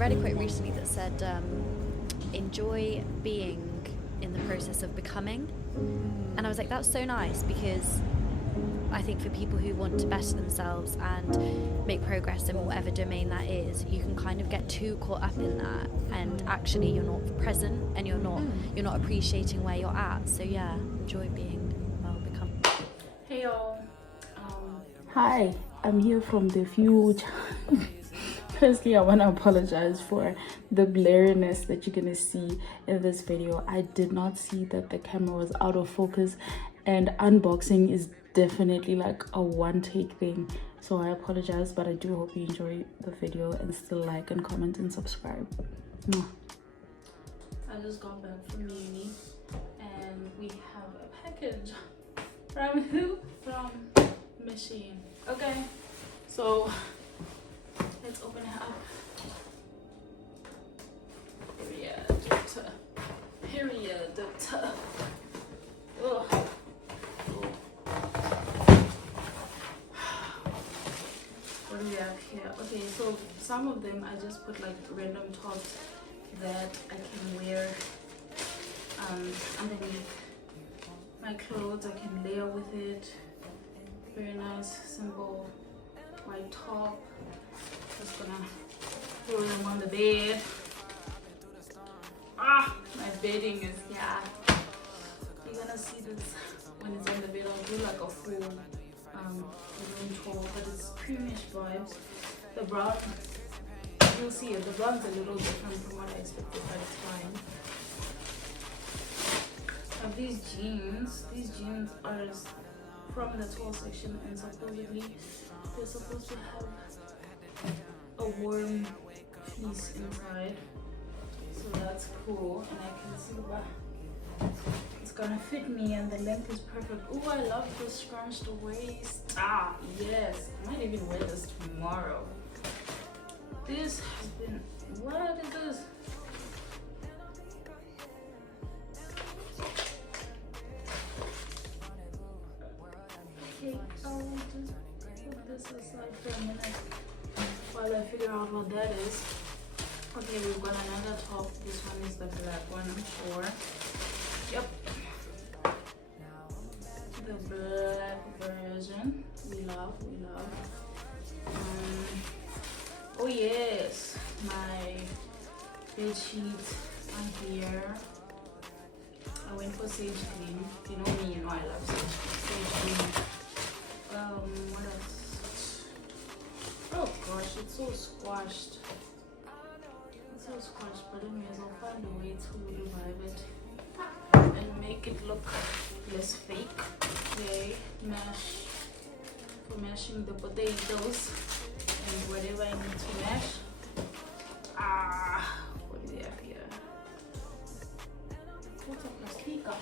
read a quote recently that said, enjoy being in the process of becoming. And I was like, that's so nice, because I think for people who want to better themselves and make progress in whatever domain that is, you can kind of get too caught up in that, and actually you're not present, and you're not appreciating where you're at. So yeah, enjoy being become. Hey y'all. Hi, I'm here from the future. Firstly, I want to apologize for the blurriness that you're gonna see in this video. I did not see that the camera was out of focus, and unboxing is definitely like a one-take thing, so I apologize, but I do hope you enjoy the video and still like and comment and subscribe. I just got back from uni and we have a package from who? From Shein. Okay, so let's open it up. Period. Ugh. What do we have here? Okay, so some of them I just put like random tops that I can wear underneath my clothes. I can layer with it. Very nice, simple white top. Just gonna throw them on the bed. My bedding is you're gonna see this when it's on the bed. I'll do like a full room tour, but it's creamish vibes. The brown, you'll see it, the brown's a little different from what I expected, but it's fine. I have these jeans are from the tall section, and supposedly they're supposed to have a warm fleece inside, so that's cool. And I can see that it's gonna fit me, and the length is perfect. Oh, I love the scrunched waist. Yes, I might even wear this tomorrow. This has been, what is this? Okay, I'll just put this aside for a minute while I figure out what that is. Okay, we've got another top. This one is the black one, I'm sure. Yep. The black version. We love. Oh yes, my bed sheets are here. I went for sage green. You know me, you know I love sage green. What else? Oh gosh, it's so squashed. But anyways, I'll find a way to revive it and make it look less fake. Okay, for mashing the potatoes and whatever I need to mash. What do we have here? What's up, my speaker?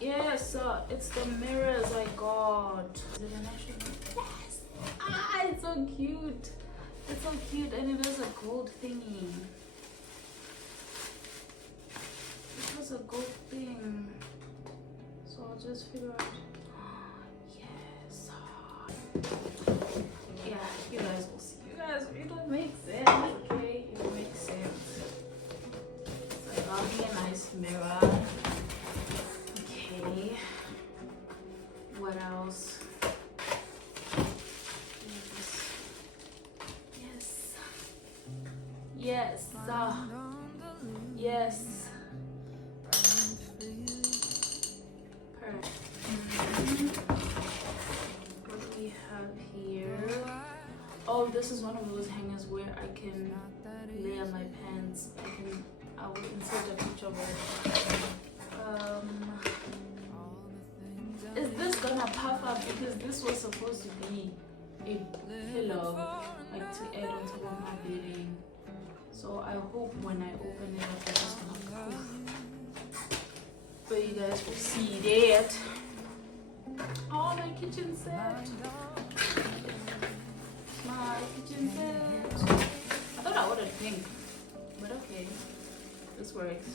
Yes, it's the mirrors I got. Is it an actual? Yes! It's so cute. It's so cute, and it has a gold thingy. It has a gold thing. So I'll just figure out. Yes. Yeah, you guys will see. You guys, it'll make sense, okay? It'll make sense. So I got me a nice mirror. Okay. What else? Yes. Perfect. What do we have here? Oh, this is one of those hangers where I can layer my pants. I will insert a picture of it. Is this gonna puff up? Because this was supposed to be a pillow, like to add on top of my bedding. So I hope when I open it up, it's just gonna poof. But you guys will see that. Oh, my kitchen set. My kitchen set. I thought I ordered pink, but okay, this works.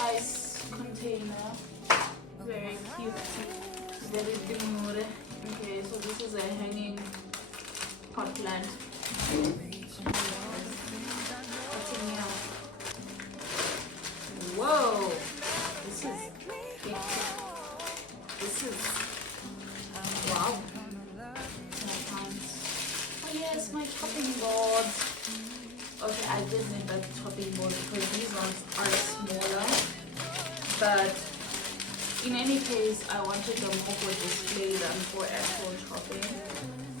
Ice container, very cute, very demure. Okay, so this is a hanging pot plant. Whoa! This is big. This is wow. Oh yes, my chopping boards. Okay, I did need that chopping board because these ones are smaller. But in any case, I wanted them more for display than for actual chopping.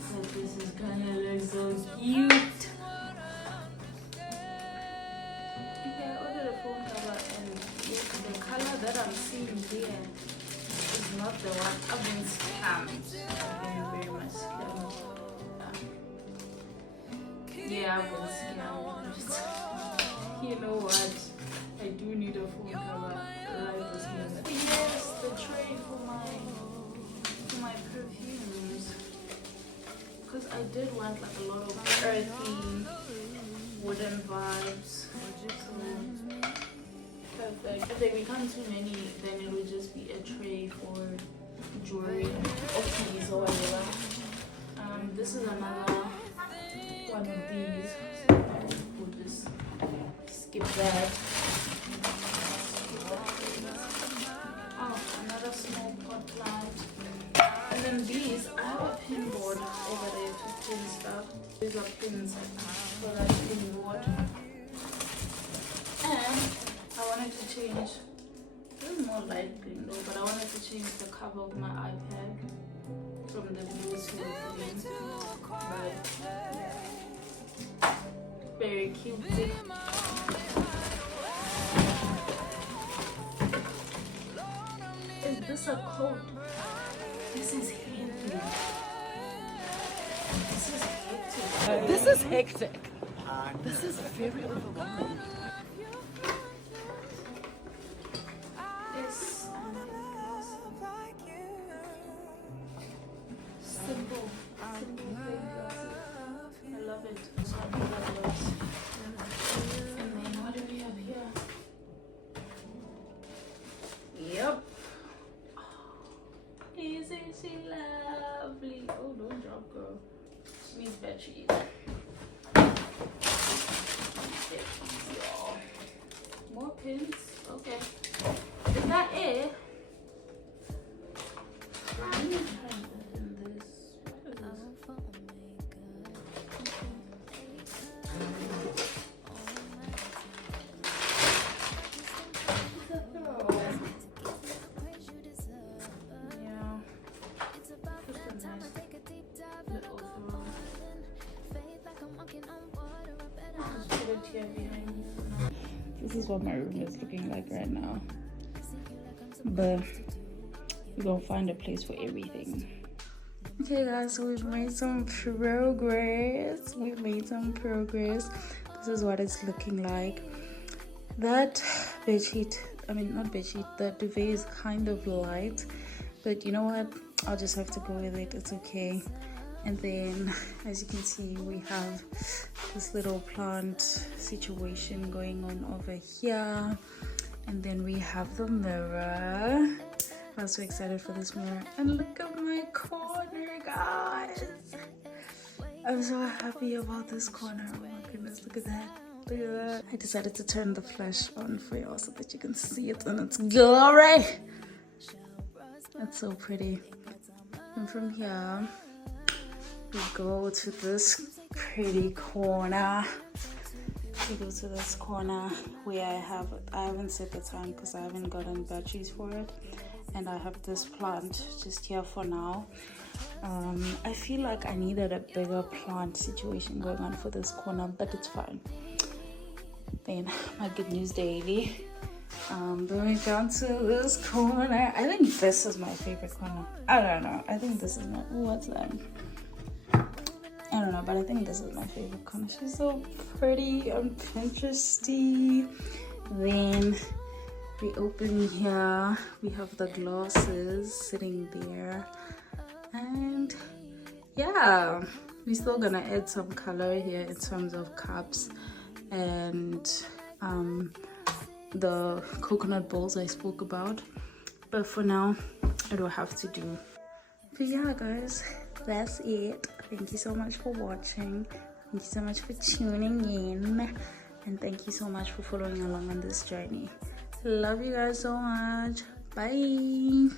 So this is gonna look so cute. Okay, I ordered a phone cover and the color that I'm seeing here is not the one. I've been scammed. I've been very much scammed. Yeah, I've been scammed. You know what? I do need a phone cover right this minute. Yes, the tray for my perfumes. Because I did want like a lot of earthy wooden vibes. So, perfect. If they become too many, then it would just be a tray for jewelry or keys or whatever. This is another one of these. So we'll just skip that. Oh, another small pot plant. And then these, I have a pin board over there to pin stuff. These are pins for that pin board. And I wanted to change, this is more light green though, but I wanted to change the cover of my iPad from the blue to the green. But very cute. Is this a coat? This is heavy. This is hectic. This is very overwhelming. This simple plain glasses. I love it. So I think that works. And then what do we have here? Yep. Isn't she lovely? Oh, don't drop, girl. She needs batteries. More pins. Okay. Is that it? Let me try that in this. What is this? This is what my room is looking like right now, but we're gonna find a place for everything. Okay guys, so we've made some progress. This is what it's looking like. That bedsheet, not bedsheet, the duvet is kind of light, but you know what, I'll just have to go with it. It's okay. And then as you can see, we have this little plant situation going on over here, and then we have the mirror. I was so excited for this mirror, and look at my corner, guys. I'm so happy about this corner. Oh my goodness, look at that. Look at that. I decided to turn the flash on for y'all so that you can see it in its glory. That's so pretty. And from here we go to this pretty corner. We go to this corner where I haven't set the time because I haven't gotten batteries for it, and I have this plant just here for now. I feel like I needed a bigger plant situation going on for this corner, but it's fine. Then my good news daily. Going down to this corner. I think this is my favorite corner. I don't know. I think this is my, what's that? I don't know, but I think this is my favorite corner. She's so pretty and Pinteresty. Then we open here. We have the glasses sitting there. And yeah, we're still gonna add some color here in terms of cups and the coconut bowls I spoke about. But for now, it will have to do. But yeah, guys, that's it. Thank you so much for watching. Thank you so much for tuning in. And thank you so much for following along on this journey. Love you guys so much. Bye.